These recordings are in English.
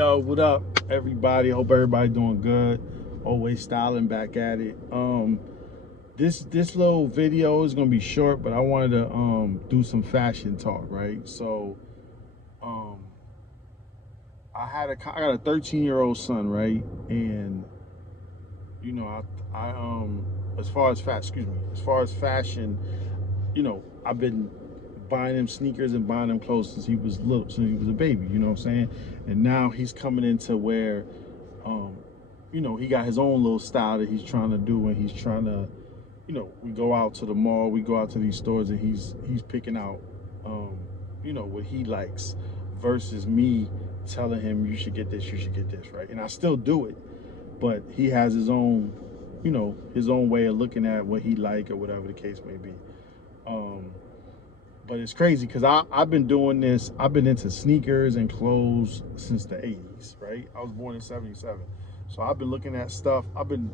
Yo, what up, everybody? Hope everybody doing good. Always styling back at it. This little video is gonna be short, but I wanted to do some fashion talk, right? So, um, I got a 13-year-old son, right? And I as far as fashion, I've been buying him sneakers and buying him clothes since he was little, since he was a baby. You know what I'm saying? And now he's coming into where, um, he got his own little style that he's trying to do, and he's trying to, we go out to the mall, we go out to these stores, and he's picking out, what he likes, versus me telling him you should get this, you should get this, right? And I still do it, but he has his own, his own way of looking at what he like or whatever the case may be. But it's crazy because I've been doing this. I've been into sneakers and clothes since the 80s, right? I was born in 77. So I've been looking at stuff. I've been,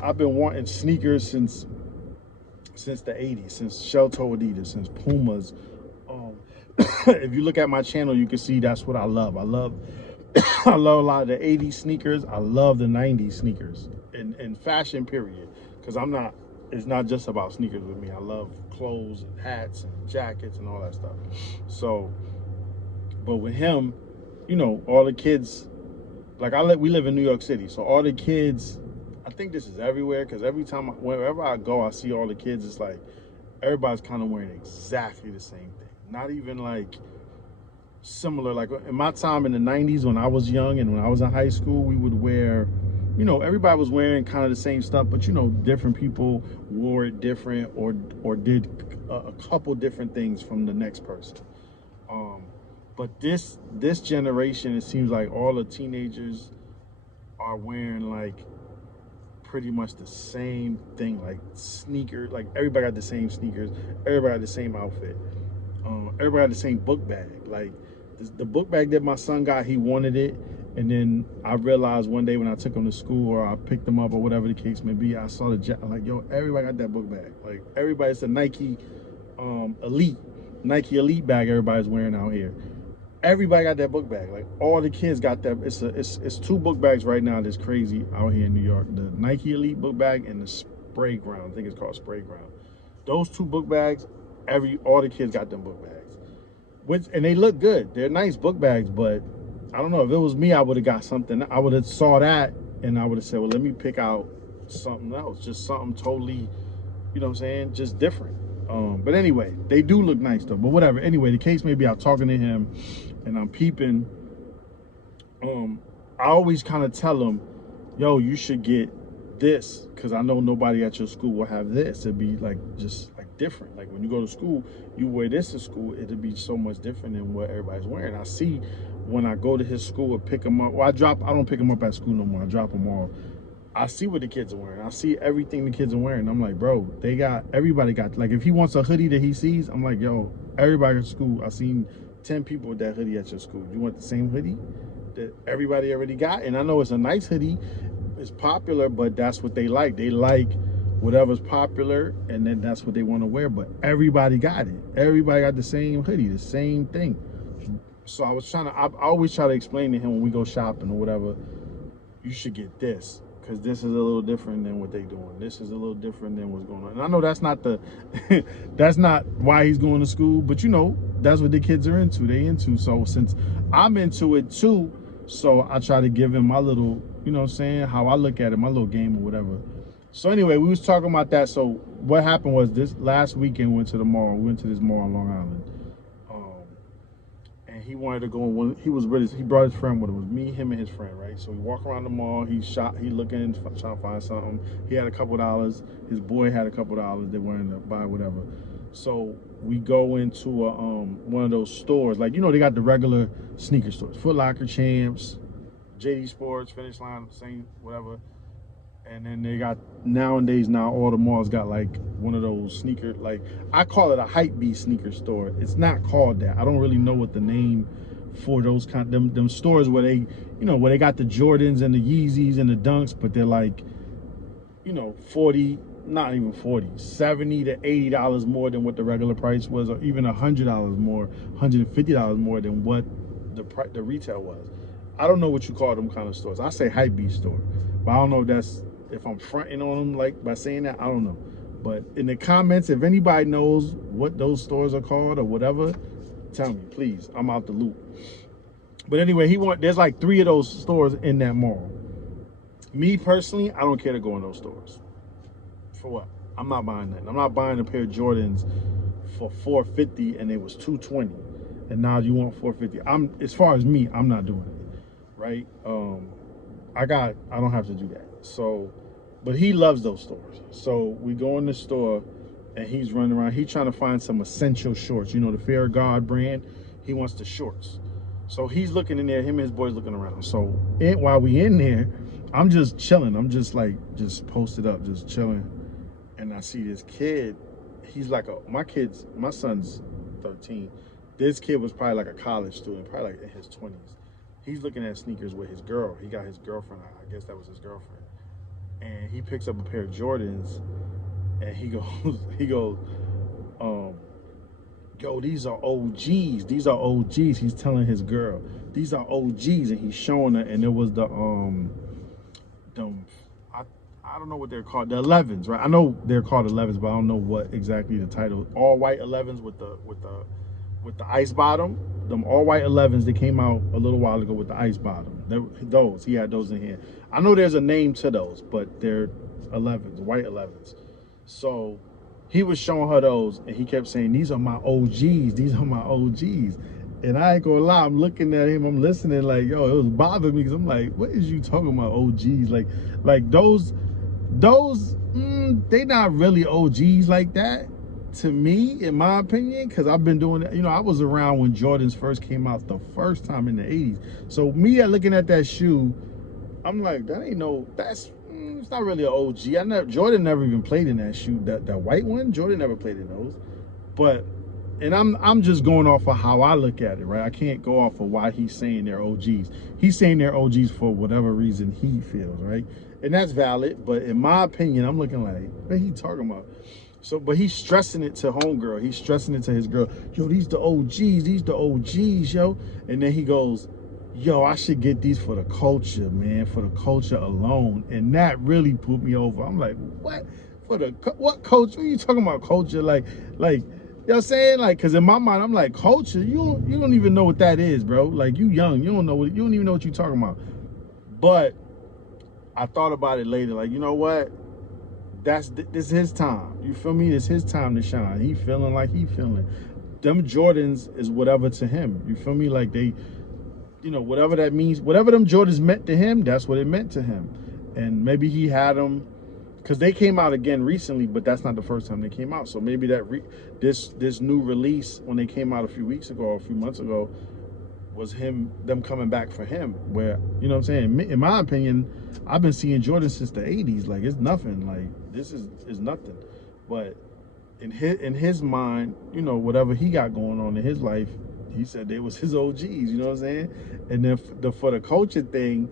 I've been wanting sneakers since the 80s, since shell-toe Adidas, since Pumas. If you look at my channel, you can see that's what I love. I love I love a lot of the 80s sneakers. I love the 90s sneakers and fashion, period. Because it's not just about sneakers with me. I love clothes and hats and jackets and all that stuff. So, but with him, all the kids, like we live in New York City. So all the kids, I think this is everywhere, because wherever I go, I see all the kids. It's like everybody's kind of wearing exactly the same thing. Not even like similar. Like in my time in the 90s, when I was young and when I was in high school, we would wear, everybody was wearing kind of the same stuff, but different people wore it different or did a couple different things from the next person. But this generation, it seems like all the teenagers are wearing like pretty much the same thing, like sneakers. Like everybody got the same sneakers, everybody got the same outfit, everybody got the same book bag. Like the book bag that my son got, he wanted it. And then I realized one day when I took him to school or I picked him up or whatever the case may be, I saw I'm like, yo, everybody got that book bag. Like everybody's a Nike Elite bag everybody's wearing out here. Everybody got that book bag. Like all the kids got that. It's two book bags right now that's crazy out here in New York. The Nike Elite book bag and the Spray Ground. I think it's called Spray Ground. Those two book bags, all the kids got them book bags. And they look good. They're nice book bags, but I don't know, if it was me, I would have got something. I would have saw that and I would have said, well, let me pick out something else, just something totally, just different. But anyway, they do look nice though, but whatever. Anyway, the case may be, I'm talking to him and I'm peeping. I always kind of tell him, yo, you should get this, because I know nobody at your school will have this. It'd be like just like different. Like when you go to school, you wear this to school, it'd be so much different than what everybody's wearing. I see when I go to his school and pick him up, well, I don't pick him up at school no more, I drop him off. I see what the kids are wearing. I see everything the kids are wearing. I'm like, bro, everybody got, like if he wants a hoodie that he sees, I'm like, yo, everybody at school, I seen 10 people with that hoodie at your school. You want the same hoodie that everybody already got? And I know it's a nice hoodie, it's popular, but that's what they like. They like whatever's popular, and then that's what they want to wear. But everybody got it. Everybody got the same hoodie, the same thing. So I always try to explain to him when we go shopping or whatever, you should get this, because this is a little different than what they doing. This is a little different than what's going on. And I know that's not that's not why he's going to school, but that's what the kids are into. They into. So since I'm into it too, so I try to give him my little, how I look at it, my little game or whatever. So anyway, we was talking about that. So what happened was, this last weekend we went to the mall. We went to this mall on Long Island. And he wanted to go, he brought his friend with him. It was me, him, and his friend, right? So we walk around the mall, he looking, trying to find something. He had a couple dollars, his boy had a couple dollars, they wanted to buy whatever. So we go into one of those stores, like, they got the regular sneaker stores, Foot Locker, Champs, JD Sports, Finish Line, same, whatever. And then they got, nowadays, all the malls got like one of those sneaker, like I call it a hype beast sneaker store. It's not called that. I don't really know what the name for those them stores where they, where they got the Jordans and the Yeezys and the Dunks, but they're like, 40, not even 40, $70 to $80 more than what the regular price was, or even $100 more, $150 more than what the retail was. I don't know what you call them kind of stores. I say hype beast store, but I don't know if I'm fronting on them like by saying that. I don't know. But in the comments, if anybody knows what those stores are called or whatever, tell me, please. I'm out the loop. But anyway, there's like 3 of those stores in that mall. Me personally, I don't care to go in those stores. For what? I'm not buying that. I'm not buying a pair of Jordans for $450 and it was $220, and now you want $450. As far as me, I'm not doing it. Right? I don't have to do that. So, but he loves those stores. So we go in the store and he's running around. He's trying to find some essential shorts. You know, the Fear of God brand. He wants the shorts. So he's looking in there. Him and his boys looking around. So while we in there, I'm just chilling. I'm just posted up, just chilling. And I see this kid. He's like my son's 13. This kid was probably like a college student, probably like in his 20s. He's looking at sneakers with his girl. He got his girlfriend. I guess that was his girlfriend. And he picks up a pair of Jordans, and he goes, yo, these are OGs. These are OGs. He's telling his girl, these are OGs, and he's showing her, and it was the I don't know what they're called, the 11s, right? I know they're called 11s, but I don't know what exactly the title. All white 11s with the ice bottom. Them all white 11s that came out a little while ago with the ice bottom. Those, he had those in here. I know there's a name to those, but they're 11s, white 11s. So he was showing her those, and he kept saying, these are my OGs. These are my OGs. And I ain't gonna lie, I'm looking at him, I'm listening like, yo, it was bothering me because I'm like, what is you talking about OGs? Like those, they not really OGs like that to me, in my opinion, because I've been doing it. You know, I was around when Jordans first came out the first time in the 80s. So me looking at that shoe, I'm like, it's not really an OG. Jordan never even played in that shoe. That white one, Jordan never played in those. But, and I'm just going off of how I look at it, right? I can't go off of why he's saying they're OGs. He's saying they're OGs for whatever reason he feels, right? And that's valid, but in my opinion, I'm looking like, what he talking about? So, but he's stressing it to homegirl. He's stressing it to his girl. Yo, these the OGs. These the OGs, yo. And then he goes, yo, I should get these for the culture, man, for the culture alone. And that really put me over. I'm like, what? What culture? What are you talking about, culture? Like, you know what I'm saying? Like, because in my mind, I'm like, culture? You don't even know what that is, bro. Like, you young. You don't even know what you're talking about. But I thought about it later. Like, you know what? This is his time. You feel me? It's his time to shine. He feeling like he feeling. Them Jordans is whatever to him. You feel me? Like they, you know, whatever that means, whatever them Jordans meant to him, that's what it meant to him. And maybe he had them because they came out again recently, but that's not the first time they came out. So maybe this new release when they came out a few weeks ago or a few months ago was them coming back for him. Where, you know what I'm saying? In my opinion, I've been seeing Jordan since the 80s. Like, it's nothing. Like, this is nothing. But in his mind, you know, whatever he got going on in his life, he said they was his OGs, you know what I'm saying? And then for the culture thing,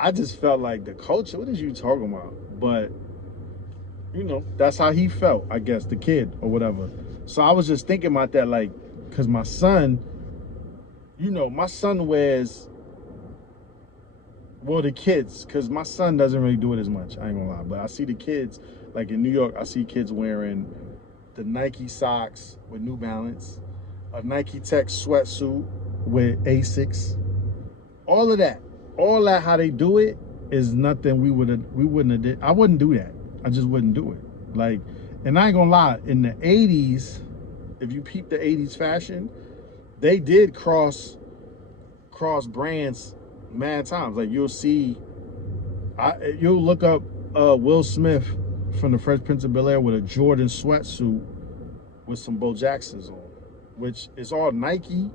I just felt like the culture, what is you talking about? But, you know, that's how he felt, I guess, the kid or whatever. So I was just thinking about that, like, because my son, you know, my son wears, well, the kids, because my son doesn't really do it as much, I ain't gonna lie. But I see the kids, like in New York, I see kids wearing the Nike socks with New Balance, a Nike Tech sweatsuit with Asics, all of that. All that, how they do it, is nothing we wouldn't have did. I wouldn't do that. I just wouldn't do it. Like, and I ain't gonna lie, in the 80s, if you peep the 80s fashion, they did cross brands mad times. Like, you'll look up Will Smith from the Fresh Prince of Bel-Air with a Jordan sweatsuit with some Bo Jacksons on, which is all Nike,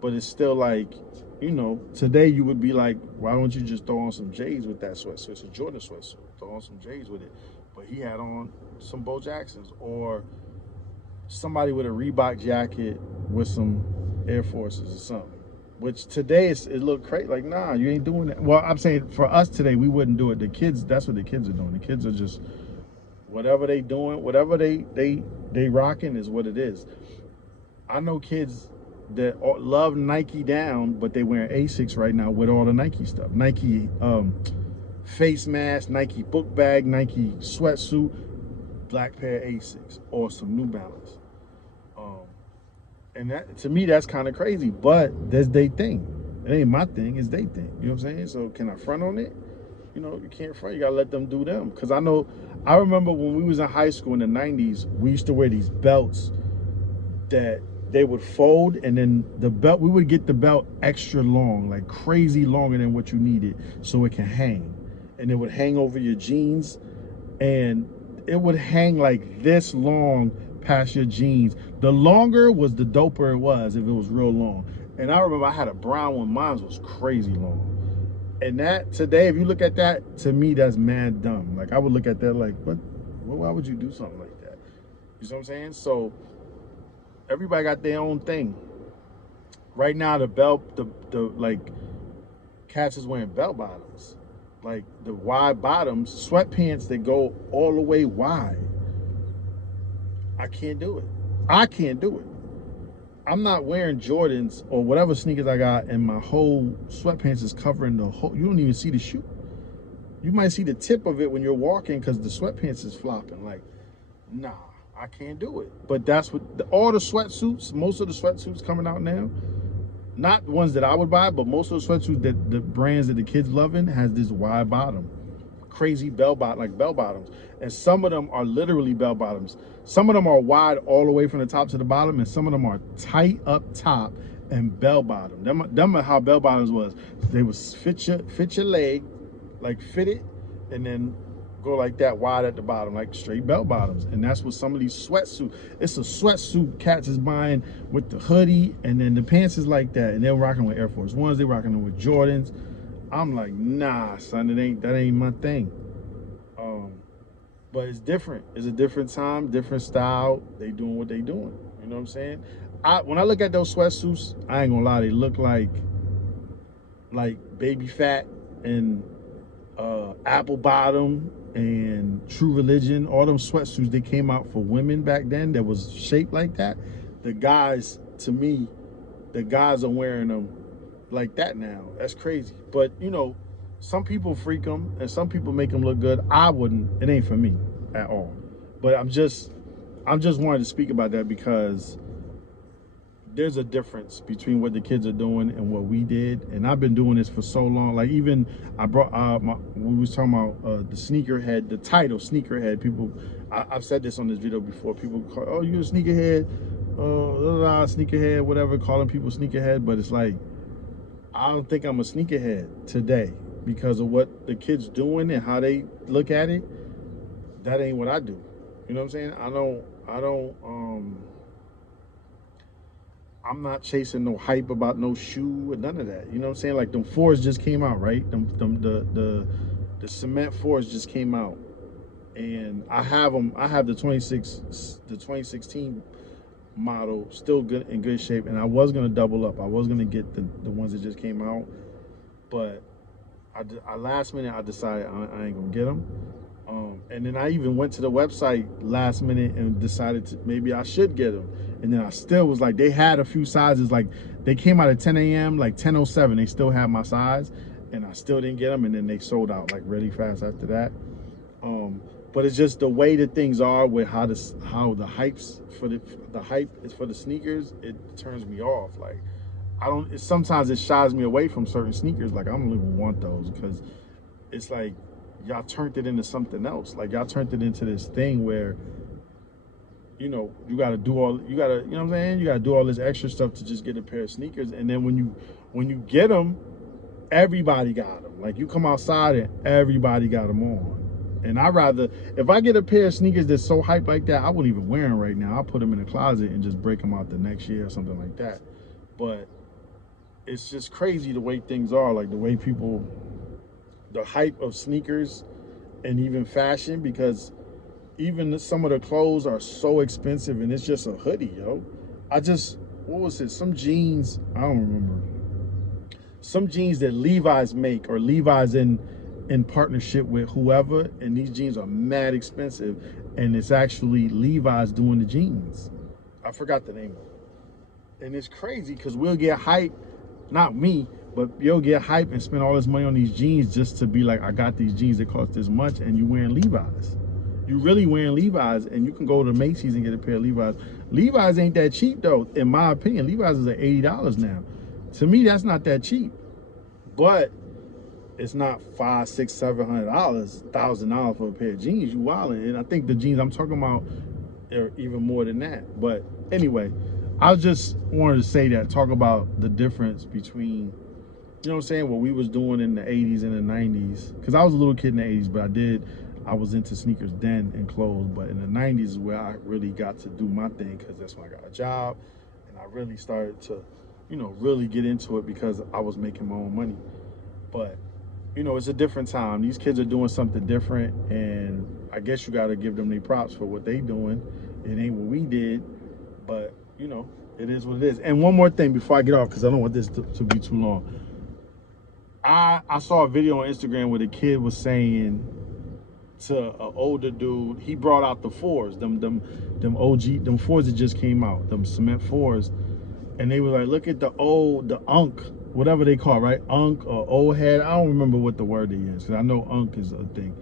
but it's still like, you know, today you would be like, why don't you just throw on some J's with that sweatsuit? It's a Jordan sweatsuit. Throw on some J's with it. But he had on some Bo Jacksons, or somebody with a Reebok jacket with some Air Forces or something. Which today it looked crazy. Like, nah, you ain't doing that. Well, I'm saying for us today, we wouldn't do it. The kids, that's what the kids are doing. The kids are just, whatever they doing, whatever they rocking is what it is. I know kids that love Nike down, but they wearing Asics right now with all the Nike stuff. Nike face mask, Nike book bag, Nike sweatsuit, black pair of Asics, or some New Balance. And that, to me, that's kind of crazy, but that's their thing. It ain't my thing, it's their thing. You know what I'm saying? So can I front on it? You know, you can't front, you gotta let them do them. Cause I remember when we was in high school in the 90s, we used to wear these belts that they would fold, and then the belt, we would get the belt extra long, like crazy longer than what you needed, so it can hang. And it would hang over your jeans, and it would hang like this long past your jeans. The longer was the doper it was if it was real long. And I remember I had a brown one, mine was crazy long. And that today, if you look at that, to me, that's mad dumb. Like I would look at that like, what? Why would you do something like that? You know what I'm saying? So everybody got their own thing. Right now, the belt, the like, cats is wearing bell bottoms, like the wide bottoms, sweatpants that go all the way wide. I can't do it. I can't do it. I'm not wearing Jordans or whatever sneakers I got, and my whole sweatpants is covering the whole. You don't even see the shoe. You might see the tip of it when you're walking because the sweatpants is flopping. Like, nah, I can't do it. But that's what all the sweatsuits, most of the sweatsuits coming out now, not the ones that I would buy, but most of the sweatsuits that the brands that the kids loving has this wide bottom, crazy bell bottoms, and some of them are literally bell bottoms. Some of them are wide all the way from the top to the bottom, and some of them are tight up top and bell bottom. Them are how bell bottoms was. They was fit your leg, like fit it, and then go like that wide at the bottom, like straight bell bottoms. And that's what some of these sweatsuits. It's a sweatsuit cats is buying with the hoodie, and then the pants is like that, and they're rocking with Air Force Ones. They rocking them with Jordans. I'm like, nah, son, that ain't my thing. But it's different. It's a different time, different style. They doing what they doing. You know what I'm saying? When I look at those sweatsuits, I ain't gonna lie, they look like Baby Phat and Apple Bottom and True Religion. All them sweatsuits that came out for women back then that was shaped like that. The guys, to me, the guys are wearing them like that now. That's crazy. But you know, some people freak them and some people make them look good. I wouldn't. It ain't for me at all. But I'm just wanting to speak about that because there's a difference between what the kids are doing and what we did. And I've been doing this for so long. Like even I brought we was talking about the sneakerhead, the title sneakerhead. People, I've said this on this video before. People call, oh, you a sneakerhead, sneakerhead, whatever, calling people sneakerhead. But it's like, I don't think I'm a sneakerhead today because of what the kids doing and how they look at it. That ain't what I do. You know what I'm saying? I'm not chasing no hype about no shoe or none of that. You know what I'm saying? Like them 4s just came out, right? The cement 4s just came out, and I have them. I have the 2016 model still good in good shape, and I was gonna double up. I was gonna get the ones that just came out, but I last minute I decided I ain't gonna get them. And then I even went to the website last minute and decided to, maybe I should get them. And then I still was like, they had a few sizes, like they came out at 10 a.m., like 10:07, they still had my size, and I still didn't get them. And then they sold out like really fast after that. But it's just the way that things are with how the hypes for the hype is for the sneakers, it turns me off. Like sometimes it shies me away from certain sneakers. Like I don't even want those because it's like, y'all turned it into something else. Like y'all turned it into this thing where, you know, you know what I'm saying? You gotta do all this extra stuff to just get a pair of sneakers. And then when you get them, everybody got them. Like you come outside and everybody got them on. And if I get a pair of sneakers that's so hyped like that, I wouldn't even wear them right now. I'll put them in the closet and just break them out the next year or something like that. But it's just crazy the way things are, like the way people, the hype of sneakers and even fashion, because even some of the clothes are so expensive and it's just a hoodie, yo. What was it? Some jeans, I don't remember. Some jeans that Levi's make, or Levi's in partnership with whoever, and these jeans are mad expensive, and it's actually Levi's doing the jeans. I forgot the name of it. And it's crazy because we'll get hype, not me, but you'll get hype and spend all this money on these jeans just to be like, I got these jeans that cost this much, and you wearing Levi's. You really wearing Levi's, and you can go to Macy's and get a pair of Levi's. Levi's ain't that cheap though, in my opinion. Levi's is at $80 now. To me, that's not that cheap. But it's not $500, $600, $700, $1,000 for a pair of jeans. You wildin'. And I think the jeans I'm talking about are even more than that. But anyway, I just wanted to say that, talk about the difference between, you know what I'm saying, what we was doing in the 80s and the 90s. Because I was a little kid in the 80s, but I was into sneakers then and clothes. But in the 90s is where I really got to do my thing, because that's when I got a job. And I really started to, you know, really get into it because I was making my own money. But, you know, it's a different time. These kids are doing something different, and I guess you got to give them their props for what they doing. It ain't what we did, but, you know, it is what it is. And one more thing before I get off, because I don't want this to be too long. I saw a video on Instagram where the kid was saying to an older dude, he brought out the fours, them OG, them fours that just came out, them cement fours. And they were like, look at the Unk, whatever they call it, right? Unk or old head. I don't remember what the word is, because I know Unk is a thing.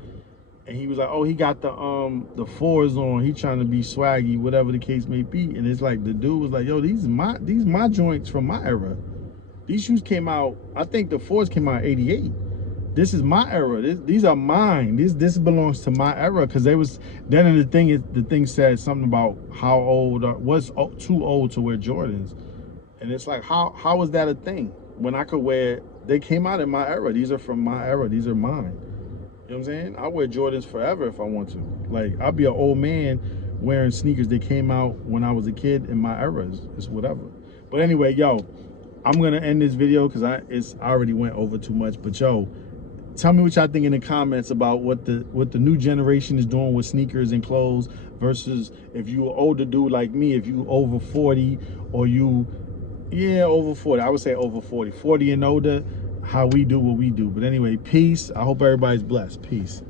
And he was like, oh, he got the fours on. He trying to be swaggy, whatever the case may be. And it's like, the dude was like, yo, these my joints from my era. These shoes came out, I think the fours came out in '88. This is my era. These are mine. This belongs to my era. Because they was, then the thing said something about how old, what's too old to wear Jordans. And it's like, how is that a thing when I could wear, they came out in my era. These are from my era. These are mine. You know what I'm saying? I wear Jordans forever if I want to. Like, I'll be an old man wearing sneakers that came out when I was a kid in my era. It's whatever. But anyway, yo, I'm going to end this video because I already went over too much. But yo, tell me what y'all think in the comments about what the new generation is doing with sneakers and clothes versus if you an older dude like me, if you over 40 or you, yeah, over 40. I would say over 40 and older, how we do what we do. But anyway, peace. I hope everybody's blessed. Peace.